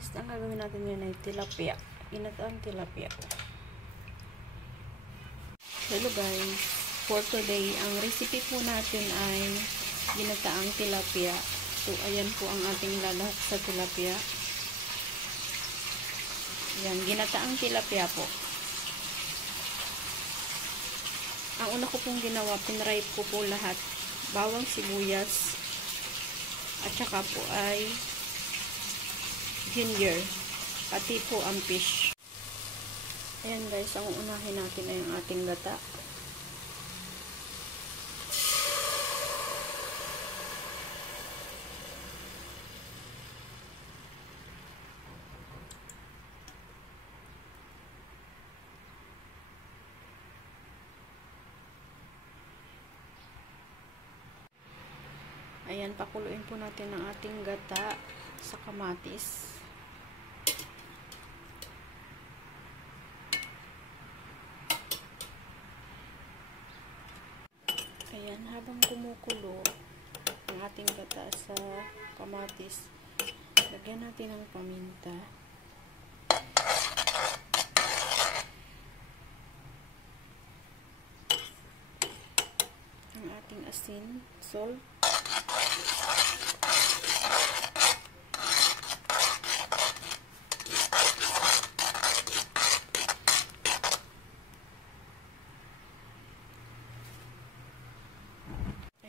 guys, ang gagawin natin yun ay tilapia. Ginataang tilapia. Hello guys, for today, ang recipe po natin ay ginataang tilapia. So, ayan po ang ating lalahok sa tilapia. Ayan, ginataang tilapia po. Ang una ko pong ginawa, pinripe ko po lahat. Bawang sibuyas, at saka po ay ginger, pati po ang fish. Ayan guys, ang unahin natin ay ang ating gata. Ayan, pakuluin po natin ang ating gata sa kamatis. Ayan, habang kumukulo ang ating gata sa kamatis, lagyan natin ng paminta. Ang ating asin, salt.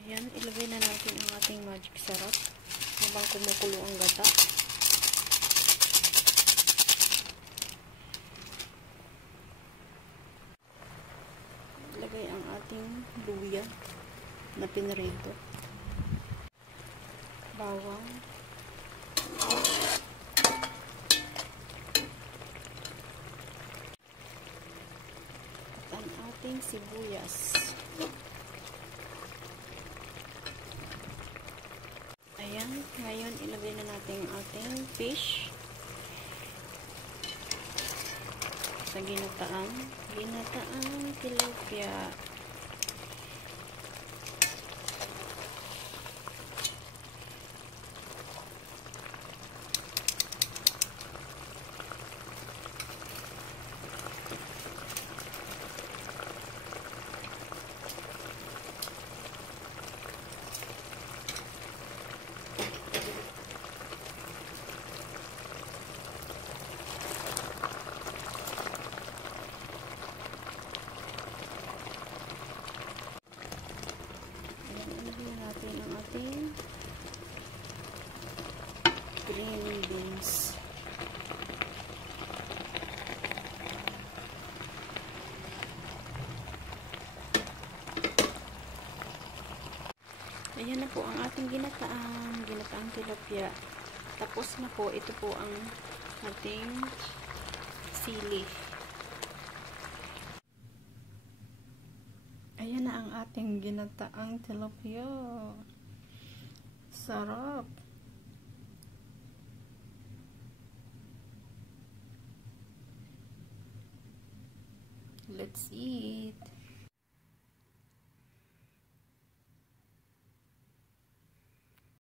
Ayan, ilagay na natin ang ating magic sarap habang kumukulo ang gata. Ilagay ang ating luya na pinrito. Bawang. At ang ating sibuyas. Ayan, ngayon ilagay na natin ang ating fish sa ginataang tilapia. Green beans. Ayan na po ang ating ginataang tilapia. Tapos na po, ito po ang ating sili. Ayan na ang ating ginataang tilapia. Sarap! Let's eat.